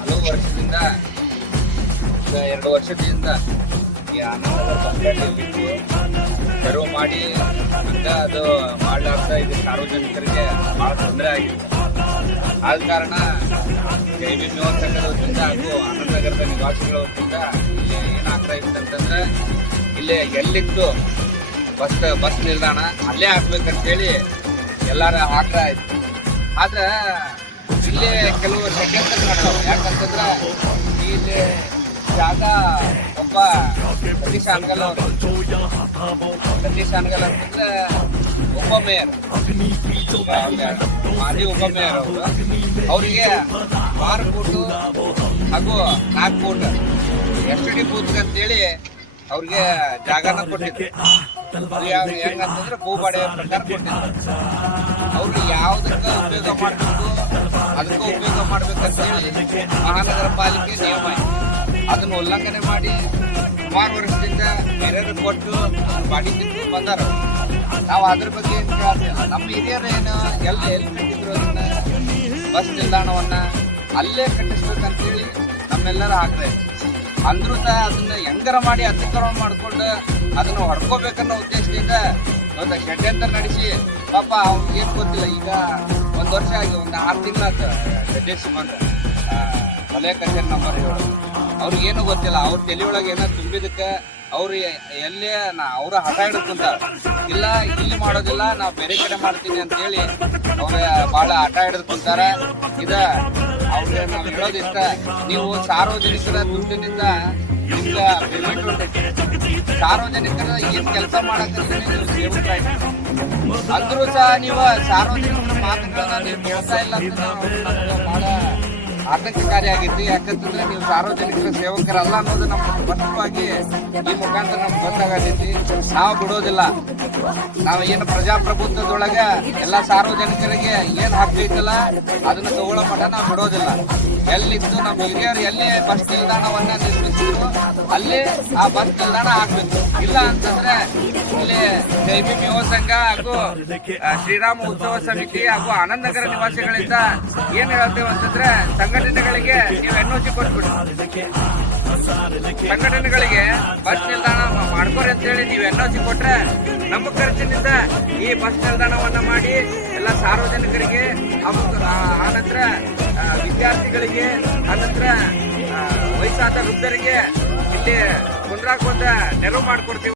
ಹಲವು ವರ್ಷದಿಂದ, ಈಗ ಎರಡು ವರ್ಷದಿಂದ ಈ ಆನಂದನಗರ ಪಂಚಾಯತಿ ತೆರವು ಮಾಡಿ ಹಂಗ ಅದು ಮಾಡಲಾರ್ದ ಇದು ಸಾರ್ವಜನಿಕರಿಗೆ ಭಾಳ ತೊಂದರೆ ಆಗಿದೆ. ಆದ ಕಾರಣ ಜೈವಿ ಮೇವ ಸಂಘದ ವತಿಯಿಂದ ಹಾಗೂ ಆನಂದನಗರದ ನಿವಾಸಿಗಳ ವತಿಯಿಂದ ಇಲ್ಲಿ ಏನಾಗ್ತಾ ಇತ್ತಂತಂದ್ರೆ ಇಲ್ಲೇ ಎಲ್ಲಿತ್ತು ಬಸ್ ಬಸ್ ನಿಲ್ದಾಣ, ಅಲ್ಲೇ ಹಾಕ್ಬೇಕಂತೇಳಿ ಎಲ್ಲಾರ ಆಟ ಇತ್ತು ಆದ್ರೆ ಇಲ್ಲೇ ಕೆಲವು ಸೆಕೆಂಡ್ ನಡೆದವು ಯಾಕಂತಂದ್ರೆ ಇಲ್ಲಿ ಜಾಗ ಒಬ್ಬ ಸತೀಶ್ ಅನ್ಗಲ್ ಸತೀಶ್ ಅನ್ಗಲ್ ಅಂತಂದ್ರೆ ಒಬ್ಬ ಮೇಯರ್. ಮಾಜಿ ಉಪ ಮೇಯರ್ ಅವರು. ಅವರಿಗೆ ಆರು ಕೋಟು ಹಾಗೂ ನಾಲ್ಕು ಕೋಟ್. ಎಸ್ ಡಿ ಬೂತ್ ಅಂತೇಳಿ ಅವ್ರಿಗೆ ಜಾಗನ ಕೊಟ್ಟಿದ್ರು. ಹೆಂಗಂತಂದ್ರೆ ಭೂಬಾಡೆ ಪ್ರಕಾರ ಕೊಟ್ಟಿದ್ರು. ಅವ್ರಿಗೆ ಯಾವ್ದಕ್ಕ ಉಪಯೋಗ ಮಾಡಬೇಕು? ಅದಕ್ಕೆ ಉಪಯೋಗ ಮಾಡ್ಬೇಕಂತೇಳಿ ಮಹಾನಗರ ಪಾಲಿಕೆ ನಿಯಮ. ಅದನ್ನು ಉಲ್ಲಂಘನೆ ಮಾಡಿ ಸುಮಾರು ವರ್ಷದಿಂದ ಬೇರೆಯವ್ರಿಗೆ ಕೊಟ್ಟು ಬಾಡಿ ತಿಂದು ಬಂದಾರ ನಾವು ಅದ್ರ ಬಗ್ಗೆ ಏನು ಕೇಳ್ತಿಲ್ಲ ನಮ್ಮ ಹಿರಿಯರು ಏನು ಎಲ್ಲ ಎಲ್ಲಿ ಕಟ್ಟಿದ್ರು ಅದನ್ನ? ಬಸ್ ನಿಲ್ದಾಣವನ್ನ ಅಲ್ಲೇ ಕಟ್ಟಿಸ್ಬೇಕಂತೇಳಿ ನಮ್ಮೆಲ್ಲರ ಆಗ್ರಹ. ಅಂದ್ರೂ ಸಹ ಅದನ್ನ ಹೆಂಗರ ಮಾಡಿ ಅತಿಕ್ರಮಣ ಮಾಡ್ಕೊಂಡು ಅದನ್ನ ಹೊಡ್ಕೋಬೇಕನ್ನೋ ಉದ್ದೇಶದಿಂದ ಒಂದು ಷಡ್ಯಂತ್ರ ನಡೆಸಿ, ಪಾಪ ಅವ್ನಿಗೆ ಏನು ಗೊತ್ತಿಲ್ಲ, ಈಗ ಒಂದು ವರ್ಷ ಆಗಿ ಒಂದು ಆರು ತಿಂಗಳ ಜಡ್ಜಸ್ ಬಂದ ವಲಯ ಕಚೇರಿ ನಂಬರ್ ಹೇಳೋದು ಅವ್ರಿಗೆ ಏನು ಗೊತ್ತಿಲ್ಲ, ಅವ್ರ ತಲೆಯೊಳಗೆ ಏನೋ ತುಂಬಿದಕ್ಕೆ ಅವ್ರು ಎಲ್ಲಿ ನಾ ಅವ್ರ ಹಠ ಹಿಡ್ಕೊಂತ, ಇಲ್ಲ, ಇಲ್ಲಿ ಮಾಡೋದಿಲ್ಲ, ನಾವು ಬೇರೆ ಕಡೆ ಮಾಡ್ತೀನಿ ಅಂತೇಳಿ ಅವ್ರ ಭಾಳ ಹಠ ಹಿಡಿದು ಕುಂತಾರೆ ಇದ ಇಷ್ಟ ನೀವು ಸಾರ್ವಜನಿಕರ ದುಡ್ಡಿನಿಂದ ಸಾರ್ವಜನಿಕರ ಏನ್ ಕೆಲಸ ಮಾಡಕ್ಕೆ ಅಂದ್ರೂ ಸಹ ನೀವು ಸಾರ್ವಜನಿಕರ ಮಾತುಗಳನ್ನ ನೀವು ಕೇಳ್ತಾ ಇಲ್ಲ ಅಂತ ಆತಂಕಕಾರಿಯಾಗಿತ್ತು. ಯಾಕಂತಂದ್ರೆ ನೀವು ಸಾರ್ವಜನಿಕರ ಸೇವಕರಲ್ಲ ಅನ್ನೋದು ನಮ್ಮ ಸ್ಪಷ್ಟವಾಗಿ ಈ ಮುಖಾಂತರ ನಮ್ಗೆ ಗೊತ್ತಾಗತೈತಿ ನಾವು ಬಿಡೋದಿಲ್ಲ. ನಾವು ಏನು ಪ್ರಜಾಪ್ರಭುತ್ವದೊಳಗೆ ಎಲ್ಲ ಸಾರ್ವಜನಿಕರಿಗೆ ಏನು ಹಕ್ಕು ಇತ್ತಲ್ಲ ಅದನ್ನ ತಗೊಳ್ಳೋ ಮಠ ನಾವು ಬಿಡೋದಿಲ್ಲ. ಎಲ್ಲಿತ್ತು? ನಮ್ಮ ಹಿರಿಯರು ಎಲ್ಲಿ ಬಸ್ ನಿಲ್ದಾಣವನ್ನ ನಿರ್ಮಿಸಿದ್ರು, ಅಲ್ಲಿ ಆ ಬಸ್ ನಿಲ್ದಾಣ ಆಗ್ಬೇಕು. ಇಲ್ಲ ಅಂತಂದ್ರೆ ಇಲ್ಲಿ ಜೈವಿಮ್ ಯುವ ಸಂಘ ಹಾಗೂ ಶ್ರೀರಾಮ ಉತ್ಸವ ಸಮಿತಿ ಹಾಗೂ ಆನಂದನಗರ ನಿವಾಸಿಗಳಿಂದ ಏನ್ ಹೇಳ್ತೇವೆ ಅಂತಂದ್ರೆ ಸಂಘಟನೆಗಳಿಗೆ ನೀವು ಎನ್ ಸಿ ಕೊಟ್ಬಿಡಿ. ಸಂಘಟನೆಗಳಿಗೆ ಬಸ್ ನಿಲ್ದಾಣ ಮಾಡ್ಕೋರಿ ಅಂತ ಹೇಳಿ ನೀವು ಎನ್ ಸಿ ಕೊಟ್ರೆ ನಮ್ಮ ಖರ್ಚಿನಿಂದ ಈ ಬಸ್ ನಿಲ್ದಾಣವನ್ನ ಮಾಡಿ ಎಲ್ಲ ಸಾರ್ವಜನಿಕರಿಗೆ ಆನಂತರ ವಿದ್ಯಾರ್ಥಿಗಳಿಗೆ ಆನಂತರ ವಯಸ್ಸಾದ ವೃದ್ಧರಿಗೆ ಇಲ್ಲಿ ಕುಂದ್ರಾಕೊಂಡ ನೆರವು ಮಾಡ್ಕೊಡ್ತೀವಿ.